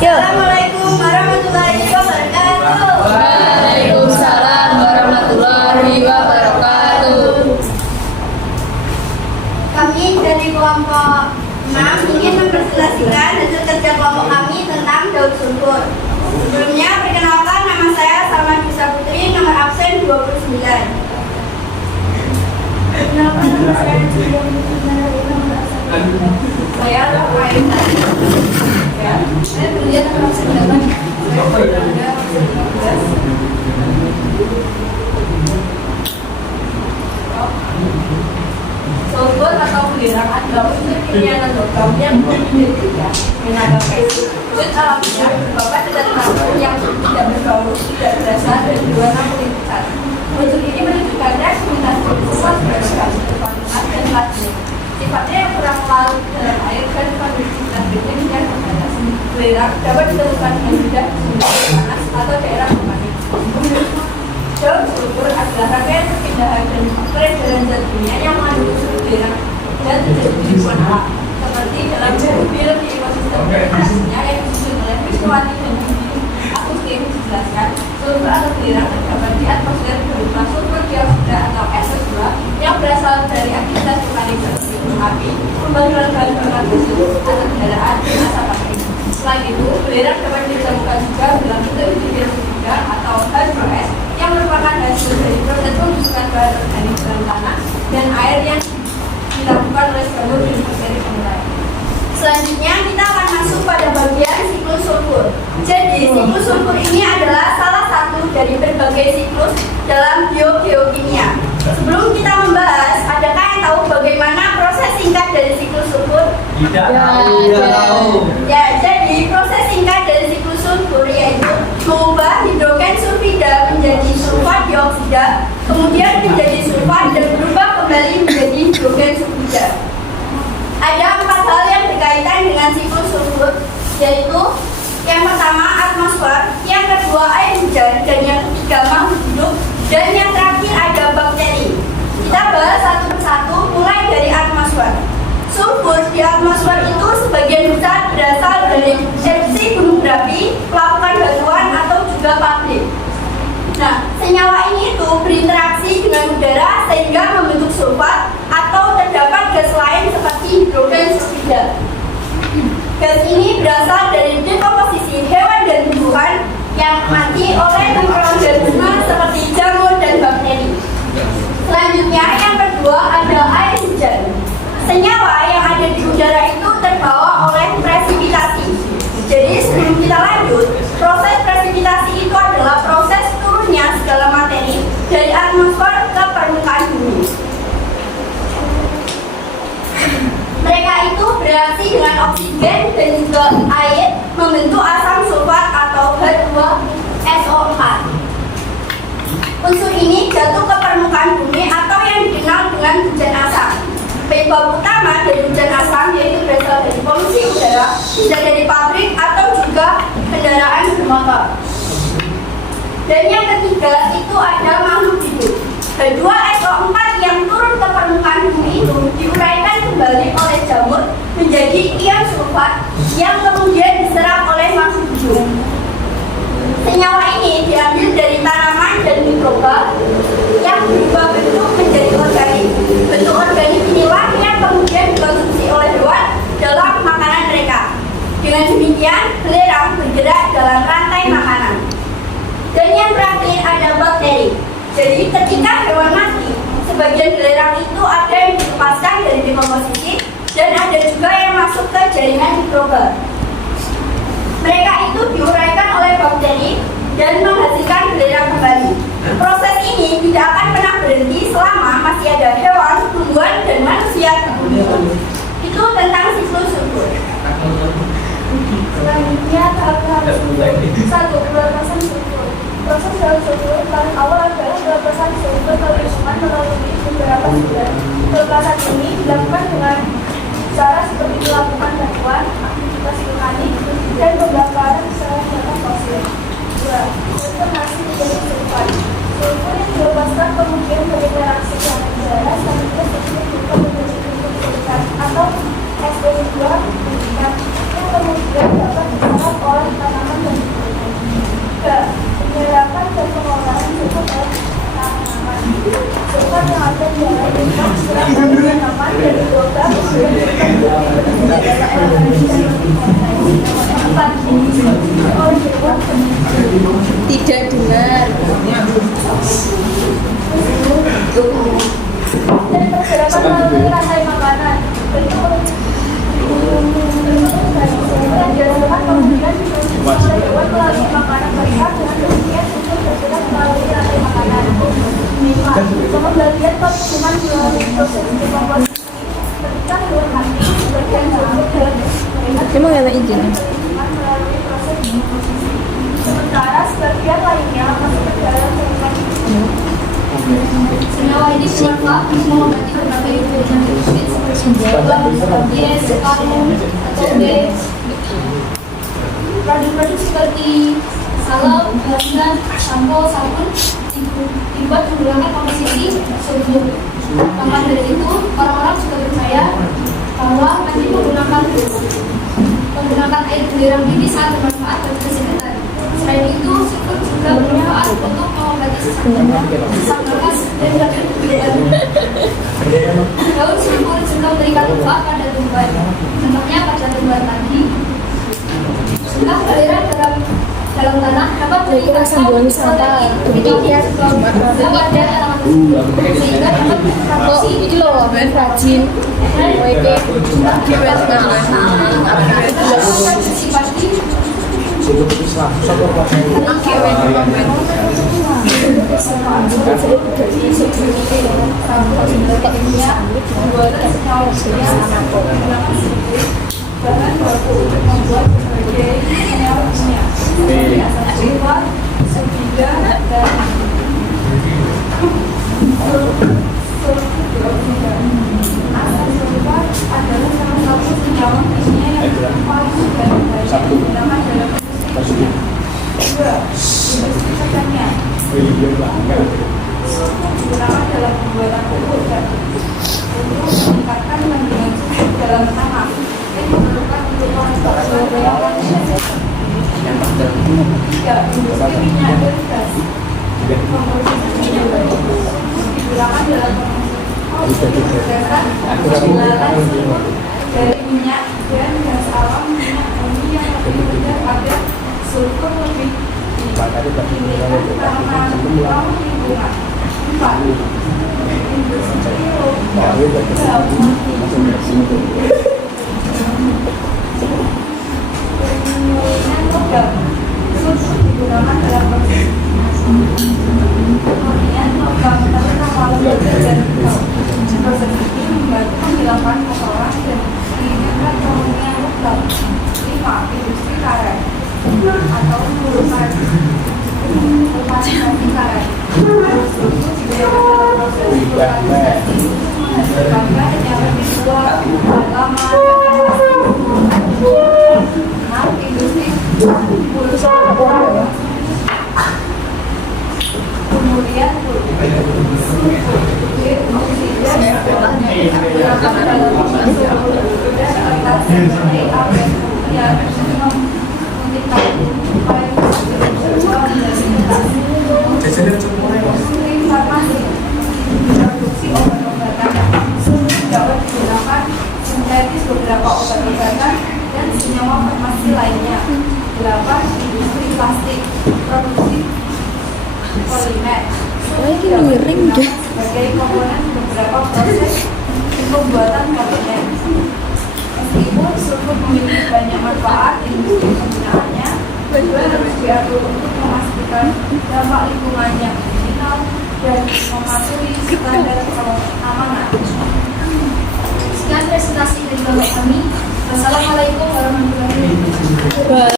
Assalamualaikum warahmatullahi wabarakatuh. Waalaikumsalam warahmatullahi wabarakatuh. Kami dari kelompok 6 ingin mempresentasikan hasil kerja kelompok kami tentang daun sulfur. Sebelumnya, perkenalkan, nama saya Salma Bisa Putri, nomor absen 29. Perkenalkan, nama saya Julia Putri, nomor absen 29. Saya Rafael. Saya berlihat nomor absen 8. Saya berada absen 13. Sulfur atau belerang adalah unsur kimia non-logam yang berbeda dengan unsur alamiah berupa zat karbon yang tidak berbau, tidak berasa, dan berwarna kuning pucat. Unsur ini menunjukkan reaktivitas berupa beragam, berkualitas dan lainnya. Sifatnya yang kurang larut dalam air dan konduksivitas yang terbatas. Belerang dapat ditemukan dengan mudah di sumber panas atau daerah pemanis. Daun sulfur adalah rangkaian perpindahan dan peredaran zat kimia yang mengandung unsur belerang dan terjadi di lingkungan alam, seperti dalam film di ekosistem vegetasinya yang disusun oleh Krisnawati dan Agustin dijelaskan. Sulfur atau belerang terdapat di atmosfer berupa sulfur dioksida atau SO2 yang berasal dari aktivitas vulkanik seperti gunung api, pembakaran bahan bakar fosil, atau kendaraan dan asap pakai. Selain itu, belerang dapat ditemukan juga dalam bentuk hidrogen atau H2S yang merupakan hasil dari proses pembusukan bahan organik dalam tanah dan air yang dilakukan oleh jamur dan bakteri pengurai. Selanjutnya kita akan masuk pada bagian siklus sulfur. Jadi siklus sulfur ini adalah salah satu dari berbagai siklus dalam biogeokimia. Sebelum kita membahas, adakah yang tahu bagaimana proses singkat dari siklus sulfur? Tidak tahu. Ya, jadi proses singkat dari siklus sulfur yaitu mengubah hidrogen sulfida menjadi sulfat dioksida, kemudian menjadi sulfat dan berubah kembali menjadi hidrogen sulfida. Ada 4 hal yang berkaitan dengan siklus sulfur, yaitu yang pertama atmosfer, yang kedua air hujan, dan yang ketiga makhluk hidup, dan yang terakhir ada bakteri. Kita bahas satu persatu, mulai dari atmosfer. Sulfur di atmosfer itu sebagian besar berasal dari erupsi gunung berapi, pelapukan batuan, atau juga pabrik. Nah, senyawa ini itu berinteraksi dengan udara sehingga membentuk sulfat atau terdapat gas lain seperti hidrogen sulfida. Gas ini berasal dari dekomposisi hewan dan tumbuhan yang mati oleh mikroorganisme seperti jamur dan bakteri. Selanjutnya yang kedua ada air hujan. Senyawa yang ada di udara itu terbawa oleh presipitasi. Jadi sebelum kita lanjut, proses presipitasi itu adalah proses turunnya segala materi dari atmosfer ke permukaan bumi. Mereka itu bereaksi dengan oksigen dan juga air membentuk asam sulfat atau H2SO4. Unsur ini jatuh ke permukaan bumi atau yang dikenal dengan hujan asam. Penyebab utama dari hujan asam yaitu berasal dari polusi udara, bisa dari pabrik atau juga kendaraan bermotor. Dan yang ketiga itu ada makhluk hidup. H2SO4 yang turun ke permukaan bumi itu diuraikan kembali oleh jamur menjadi ion sulfat yang kemudian diserap oleh makhluk hidup. Senyawa ini diambil dari tanaman dan mikroba yang berubah bentuk menjadi organik. Bentuk organik inilah yang kemudian dikonsumsi oleh hewan dalam makanan mereka. Dengan demikian, belerang bergerak dalam rantai makanan. Dan yang terakhir ada bakteri. Jadi ketika hewan mati, sebagian belerang itu ada yang dilepaskan dari dekomposisi dan ada juga yang masuk ke jaringan mikroba. Mereka itu diuraikan oleh bakteri dan menghasilkan belerang kembali. Proses ini tidak akan pernah berhenti selama masih ada hewan, tumbuhan, dan manusia di bumi. Itu tentang siklus sulfur. Selanjutnya tahap satu pelepasan sulfur. Proses daun sulfur paling awal adalah pelepasan sulfur ke lingkungan melalui beberapa bulan. Pelepasan ini dilakukan dengan cara seperti melakukan batuan, aktivitas vulkanik, dan pembakaran sel-sel fosil. 2. Transformasi menjadi sulfat. Sulfur yang dilepaskan kemudian berinteraksi dengan udara sampai sulfur berubah menjadi sulfur sulfat atau SO2 yang kemudian dapat diserap oleh Tidak dengar. Dan pergerakan melalui rantai makanan. Bentuk yang dihasilkan kemudian dikonsumsi oleh hewan melalui makanan mereka dengan kemudian untuk bergerak melalui rantai makanan. 5. Pengembalian pengumuman melalui proses dekomposisi ketika hewan mati sebagian masuk dalam Emang ada izin? melalui proses dekomposisi. Sementara sebagian lainnya masuk ke dalam jaringan. Senyawa ini bermanfaat untuk mengobati berbagai penyakit seperti diabetes, kalem, atau B. Produk-produk seperti salep, balsam, sampo, sabun dibuat menggunakan komposisi sulfur. Maka dari itu, orang-orang juga percaya bahwa mandi menggunakan air belerang ini sangat bermanfaat bagi kesehatan. Selain itu, sulfur juga bermanfaat untuk mengobati sesak nafas dan gangguan kejiwaan. Daun sulfur juga memberikan manfaat pada tumbuhan. Contohnya pada tumbuhan tadi, jumlah belerang dalam tanah dapat Kira sambuan sampah demikian sehingga dapat kok berproduksi iki lho ben rajin kowe iki kiwet banget produksi pasti kiwet banget Bahan baku untuk membuat berbagai senyawa kimia seperti asam sulfat, sulfida, dan sulfida. Asam sulfat adalah salah satu senyawa kimia yang paling banyak digunakan dalam industri kimia. 2. Industri pertanian. Sulfur digunakan dalam pembuatan pupuk dan untuk meningkatkan kandungan sulfur dalam tanah. Memerlukan untuk mengelola industri minyak dan gas. Komposisi minyak dan gas digunakan dalam berdasarkan pengenalan sulfur dari minyak dan gas alam minyak bumi yang lebih rendah pada sulfur lebih tinggikan tanaman ramah lingkungan. 4. Industri penyulingan logam. Sulfur digunakan dalam proses penyulingan logam terutama logam dan nikel. Proses ini membantu menghilangkan kotoran dan meningkatkan penyulingan logam. 5. Industri karet atau perusahaan karet. Sulfur digunakan dalam proses vulkanisasi untuk menghasilkan karet yang lebih kuat, lama, dan industri kemudian produksi obat-obatan dapat digunakan sintetis beberapa obat-obatan dan senyawa farmasi lainnya. 8. Industri plastik produksi polimer. Lagi miring deh. Sebagai komponen beberapa proses pembuatan polimer. Meskipun sulfur memiliki banyak manfaat industri penggunaannya, juga harus diatur untuk memastikan dampak lingkungannya minimal dan mematuhi standar keamanan. sekian presentasi dari Bapak kami. Wassalamualaikum warahmatullahi wabarakatuh.